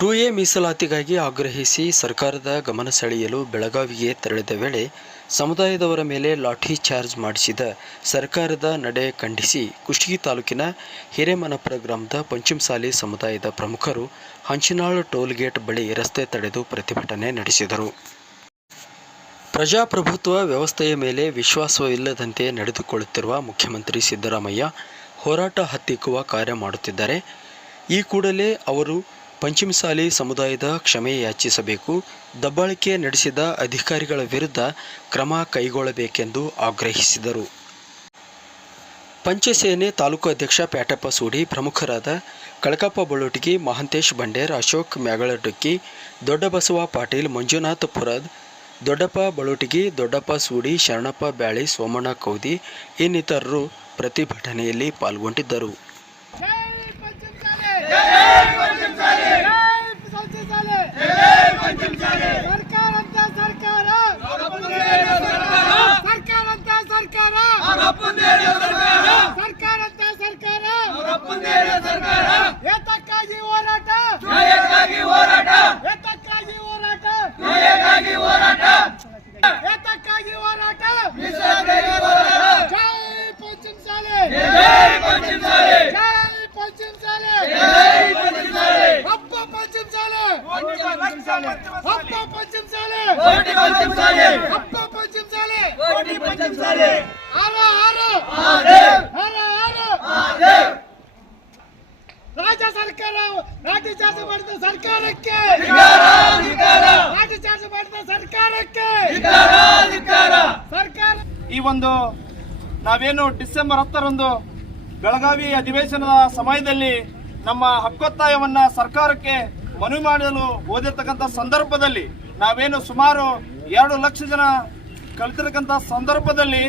To A ಮೀಸಲಾತಿಗಾಗಿ ಆಗ್ರಹಿಸಿ ಸರ್ಕಾರದ ಗಮನ ಸೆಳೆಯಲು ಬೆಳಗಾವಿಗೆ ತೆರಳಿದ ವೇಳೆ ಸಮುದಾಯದವರ ಮೇಲೆ ಲಾಠಿ ಚಾರ್ಜ್ ಮಾಡಿಸಿದ ಸರ್ಕಾರದ ನಡೆ ಖಂಡಿಸಿ ಕುಷ್ಟಗಿ ತಾಲೂಕಿನ ಹಿರೇಮನಪುರ ಗ್ರಾಮದ ಪಂಚಮಸಾಲಿ ಸಮುದಾಯದ ಪ್ರಮುಖರು ಹಂಚಿನಾಳ್ ಟೋಲ್ ಗೇಟ್ ಬಳಿ ರಸ್ತೆ ತಡೆದು ಪ್ರತಿಭಟನೆ ನಡೆಸಿದರು. ಪ್ರಜಾಪ್ರಭುತ್ವ ವ್ಯವಸ್ಥೆಯ ಮೇಲೆ ವಿಶ್ವಾಸವಿಲ್ಲದಂತೆ ನಡೆದುಕೊಳ್ಳುತ್ತಿರುವ ಮುಖ್ಯಮಂತ್ರಿ ಸಿದ್ದರಾಮಯ್ಯ ಹೋರಾಟ ಹತ್ತಿಕ್ಕುವ ಕಾರ್ಯ ಮಾಡುತ್ತಿದ್ದಾರೆ. ಈ ಕೂಡಲೇ ಅವರು ಪಂಚಮಸಾಲಿ ಸಮುದಾಯದ ಕ್ಷಮೆ ಯಾಚಿಸಬೇಕು, ದಬ್ಬಾಳಿಕೆ ನಡೆಸಿದ ಅಧಿಕಾರಿಗಳ ವಿರುದ್ಧ ಕ್ರಮ ಕೈಗೊಳ್ಳಬೇಕೆಂದು ಆಗ್ರಹಿಸಿದರು. ಪಂಚಸೇನೆ ತಾಲೂಕು ಅಧ್ಯಕ್ಷ ಪ್ಯಾಟಪ್ಪ ಸೂಡಿ, ಪ್ರಮುಖರಾದ ಕಳಕಪ್ಪ ಬಳ್ಳೋಟಗಿ ಮಹಂತೇಶ್ ಬಂಡೇರ್, ಅಶೋಕ್ ಮ್ಯಾಗಳಡುಕ್ಕಿ, ದೊಡ್ಡಬಸವ ಪಾಟೀಲ್, ಮಂಜುನಾಥ್ ಪುರದ್, ದೊಡ್ಡಪ್ಪ ಬಳೋಟಗಿ ದೊಡ್ಡಪ್ಪ ಸೂಡಿ, ಶರಣಪ್ಪ ಬ್ಯಾಳಿ, ಸೋಮಣ್ಣ ಕೌದಿ ಇನ್ನಿತರರು ಪ್ರತಿಭಟನೆಯಲ್ಲಿ ಪಾಲ್ಗೊಂಡಿದ್ದರು. ಹೋರಾಟ ಜೈ ಪಂಚಮಸಾಲೆ ಜೈ ಪಂಚಮಸಾಲೆ ಹಬ್ಬ ಪಂಚಮಸಾಲೆ ಹಬ್ಬ ಪಂಚಮಸಾಲೆ ಹಬ್ಬ ಪಂಚಮಸಾಲೆ ಹಾರ ಹಾರ ಹಾರ ಹಾರ ರಾಜ್ಯ ಸರ್ಕಾರ ಲಾಠಿ ಚಾರ್ಜ್ ಮಾಡಿದ ಸರ್ಕಾರಕ್ಕೆ! ಲಾಠಿ ಚಾರ್ಜ್ ಮಾಡಿದ ಸರ್ಕಾರಕ್ಕೆ! ಸರ್ಕಾರ ಈ ಒಂದು ನಾವೇನು ಡಿಸೆಂಬರ್ ಹತ್ತರಂದು ಬೆಳಗಾವಿ ಅಧಿವೇಶನದ ಸಮಯದಲ್ಲಿ ನಮ್ಮ ಹಕ್ಕೊತ್ತಾಯವನ್ನ ಸರ್ಕಾರಕ್ಕೆ ಮನವಿ ಮಾಡಲು ಓದಿರ್ತಕ್ಕಂಥ ಸಂದರ್ಭದಲ್ಲಿ ನಾವೇನು ಸುಮಾರು ಎರಡು ಲಕ್ಷ ಜನ ಕಲಿತಿರ್ತಕ್ಕಂಥ ಸಂದರ್ಭದಲ್ಲಿ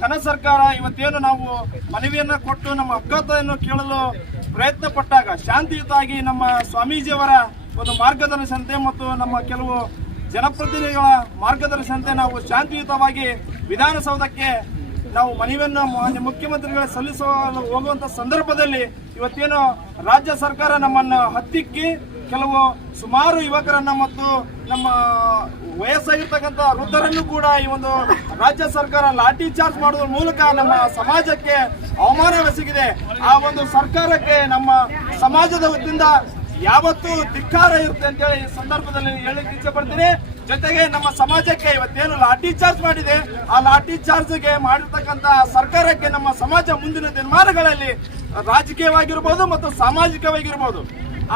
ಘನ ಸರ್ಕಾರ ಇವತ್ತೇನು ನಾವು ಮನವಿಯನ್ನ ಕೊಟ್ಟು ನಮ್ಮ ಹಕ್ಕನ್ನು ಕೇಳಲು ಪ್ರಯತ್ನ ಪಟ್ಟಾಗ ಶಾಂತಿಯುತವಾಗಿ ನಮ್ಮ ಸ್ವಾಮೀಜಿಯವರ ಒಂದು ಮಾರ್ಗದರ್ಶನತೆ ಮತ್ತು ನಮ್ಮ ಕೆಲವು ಜನಪ್ರತಿನಿಧಿಗಳ ಮಾರ್ಗದರ್ಶನತೆ ನಾವು ಶಾಂತಿಯುತವಾಗಿ ವಿಧಾನಸೌಧಕ್ಕೆ ನಾವು ಮನವಿಯನ್ನು ಮಾನ್ಯ ಮುಖ್ಯಮಂತ್ರಿಗಳ ಸಲ್ಲಿಸುವ ಹೋಗುವಂತ ಸಂದರ್ಭದಲ್ಲಿ ಇವತ್ತೇನು ರಾಜ್ಯ ಸರ್ಕಾರ ನಮ್ಮನ್ನು ಹತ್ತಿಕ್ಕಿ ಕೆಲವು ಸುಮಾರು ಯುವಕರನ್ನ ಮತ್ತು ನಮ್ಮ ವಯಸ್ಸಾಗಿರ್ತಕ್ಕಂಥ ವೃದ್ಧರನ್ನು ಕೂಡ ಈ ಒಂದು ರಾಜ್ಯ ಸರ್ಕಾರ ಲಾಠಿ ಚಾರ್ಜ್ ಮಾಡುವ ಮೂಲಕ ನಮ್ಮ ಸಮಾಜಕ್ಕೆ ಅವಮಾನವೆಸಗಿದೆ ಆ ಒಂದು ಸರ್ಕಾರಕ್ಕೆ ನಮ್ಮ ಸಮಾಜದ ವತಿಯಿಂದ ಯಾವತ್ತೂ ಧಿಕ್ಕಾರ ಇರುತ್ತೆ ಅಂತೇಳಿ ಈ ಸಂದರ್ಭದಲ್ಲಿ ಹೇಳಕ್ಕೆ ಇಚ್ಛೆ ಪಡ್ತೀನಿ. ಜೊತೆಗೆ ನಮ್ಮ ಸಮಾಜಕ್ಕೆ ಇವತ್ತೇನು ಲಾಠಿ ಚಾರ್ಜ್ ಮಾಡಿದೆ, ಆ ಲಾಠಿ ಚಾರ್ಜ್ಗೆ ಮಾಡಿರ್ತಕ್ಕಂಥ ಸರ್ಕಾರಕ್ಕೆ ನಮ್ಮ ಸಮಾಜ ಮುಂದಿನ ದಿನಮಾನಗಳಲ್ಲಿ ರಾಜಕೀಯವಾಗಿರ್ಬೋದು ಮತ್ತು ಸಾಮಾಜಿಕವಾಗಿರ್ಬೋದು.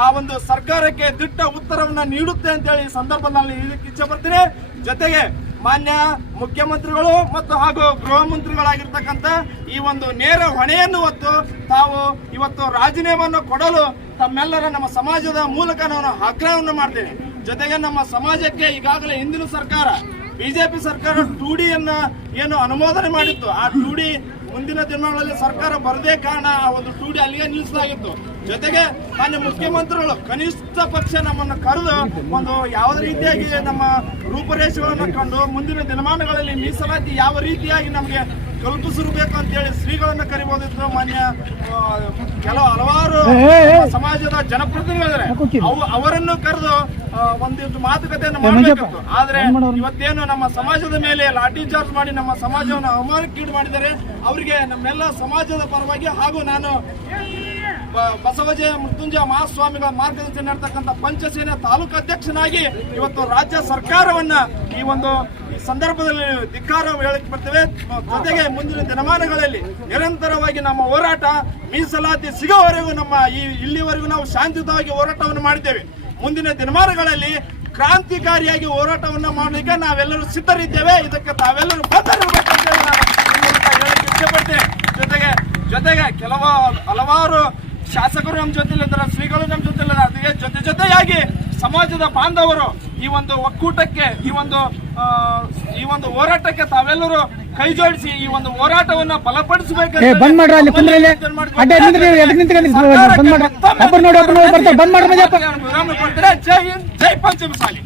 ಆ ಒಂದು ಸರ್ಕಾರಕ್ಕೆ ದಿಟ್ಟ ಉತ್ತರವನ್ನ ನೀಡುತ್ತೆ ಅಂತೇಳಿ ಈ ಸಂದರ್ಭದಲ್ಲಿ ಇಚ್ಛೆ ಪಡ್ತೀನಿ ಜೊತೆಗೆ ಮಾನ್ಯ ಮುಖ್ಯಮಂತ್ರಿಗಳು ಮತ್ತು ಹಾಗೂ ಗೃಹ ಮಂತ್ರಿಗಳಾಗಿರ್ತಕ್ಕಂಥ ಈ ಒಂದು ನೇರ ಹೊಣೆಯನ್ನು ಹೊತ್ತು ತಾವು ಇವತ್ತು ರಾಜೀನಾಮೆಯನ್ನು ಕೊಡಲು ತಮ್ಮೆಲ್ಲರ ನಮ್ಮ ಸಮಾಜದ ಮೂಲಕ ನಾನು ಆಗ್ರಹವನ್ನು ಮಾಡ್ತೇನೆ. ಜೊತೆಗೆ ನಮ್ಮ ಸಮಾಜಕ್ಕೆ ಈಗಾಗಲೇ ಹಿಂದಿನ ಸರ್ಕಾರ, ಬಿಜೆಪಿ ಸರ್ಕಾರ ಟು ಏನು ಅನುಮೋದನೆ ಮಾಡಿತ್ತು. ಆ ಟೂ ಮುಂದಿನ ದಿನಗಳಲ್ಲಿ ಸರ್ಕಾರ ಬರದೇ ಕಾರಣ ಆ ಒಂದು ಟೂ ಡಿ ಅಲ್ಲಿಗೆ ನಿಲ್ಲಿಸಲಾಗಿತ್ತು. ಜೊತೆಗೆ ಮಾನ್ಯ ಮುಖ್ಯಮಂತ್ರಿಗಳು ಕನಿಷ್ಠ ಪಕ್ಷ ನಮ್ಮನ್ನು ಕರೆದು ಒಂದು ಯಾವುದೇ ರೀತಿಯಾಗಿ ನಮ್ಮ ರೂಪರೇಷೆಗಳನ್ನು ಕಂಡು ಮುಂದಿನ ದಿನಮಾನಗಳಲ್ಲಿ ಮೀಸಲಾತಿ ಯಾವ ರೀತಿಯಾಗಿ ನಮಗೆ ಕಲ್ಪಿಸಿರ್ಬೇಕು ಅಂತೇಳಿ ಶ್ರೀಗಳನ್ನ ಕರಿಬಹುದಿತ್ತು ಮಾನ್ಯ ಕೆಲವು ಹಲವಾರು ಸಮಾಜದ ಜನಪ್ರತಿನಿಧಿಗಳಿದ್ದಾರೆ ಅವು ಅವರನ್ನು ಕರೆದು ಒಂದು ಒಂದಿಷ್ಟು ಮಾತುಕತೆಯನ್ನು ಮಾಡಬೇಕಿತ್ತು. ಆದ್ರೆ ಇವತ್ತೇನು ನಮ್ಮ ಸಮಾಜದ ಮೇಲೆ ಲಾಠಿ ಚಾರ್ಜ್ ಮಾಡಿ ನಮ್ಮ ಸಮಾಜವನ್ನು ಅವಮಾನಕ್ಕೀಡು ಮಾಡಿದರೆ ಅವರಿಗೆ ನಮ್ಮೆಲ್ಲ ಸಮಾಜದ ಪರವಾಗಿ ಹಾಗೂ ನಾನು ಬಸವಜಯ ಮೃತ್ಯುಂಜಯ ಮಹಾಸ್ವಾಮಿಗಳ ಮಾರ್ಗದರ್ಶನ ನೀಡತಕ್ಕಂಥ ಪಂಚಸೇನೆ ತಾಲೂಕು ಅಧ್ಯಕ್ಷನಾಗಿ ಇವತ್ತು ರಾಜ್ಯ ಸರ್ಕಾರವನ್ನ ಈ ಒಂದು ಸಂದರ್ಭದಲ್ಲಿ ಧಿಕ್ಕಾರ ಹೇಳಕ್ಕೆ ಬರ್ತೇವೆ. ಜೊತೆಗೆ ಮುಂದಿನ ದಿನಮಾನಗಳಲ್ಲಿ ನಿರಂತರವಾಗಿ ನಮ್ಮ ಹೋರಾಟ ಮೀಸಲಾತಿ ಸಿಗೋವರೆಗೂ ನಮ್ಮ ಈ ಇಲ್ಲಿವರೆಗೂ ನಾವು ಶಾಂತಿಯುತವಾಗಿ ಹೋರಾಟವನ್ನು ಮಾಡಿದ್ದೇವೆ. ಮುಂದಿನ ದಿನಮಾನಗಳಲ್ಲಿ ಕ್ರಾಂತಿಕಾರಿಯಾಗಿ ಹೋರಾಟವನ್ನು ಮಾಡಲಿಕ್ಕೆ ನಾವೆಲ್ಲರೂ ಸಿದ್ಧರಿದ್ದೇವೆ. ಇದಕ್ಕೆ ತಾವೆಲ್ಲರೂ ಇಷ್ಟಪಡ್ತೇನೆ. ಜೊತೆಗೆ ಜೊತೆಗೆ ಕೆಲವು ಹಲವಾರು ಶಾಸಕರು ನಮ್ಮ ಜೊತೆಲಿದ್ದಾರೆ, ಶ್ರೀಗಳು ನಮ್ಮ ಜೊತೆಲಿದ್ದಾರೆ. ಅದಕ್ಕೆ ಜೊತೆ ಜೊತೆಯಾಗಿ ಸಮಾಜದ ಬಾಂಧವರು ಈ ಒಂದು ಒಕ್ಕೂಟಕ್ಕೆ ಈ ಒಂದು ಈ ಒಂದು ಹೋರಾಟಕ್ಕೆ ತಾವೆಲ್ಲರೂ ಕೈ ಜೋಡಿಸಿ ಈ ಒಂದು ಹೋರಾಟವನ್ನ ಬಲಪಡಿಸಬೇಕು ಜೈ ಹಿಂದ್ ಜೈ ಪಂಚಮಸಾಲಿ.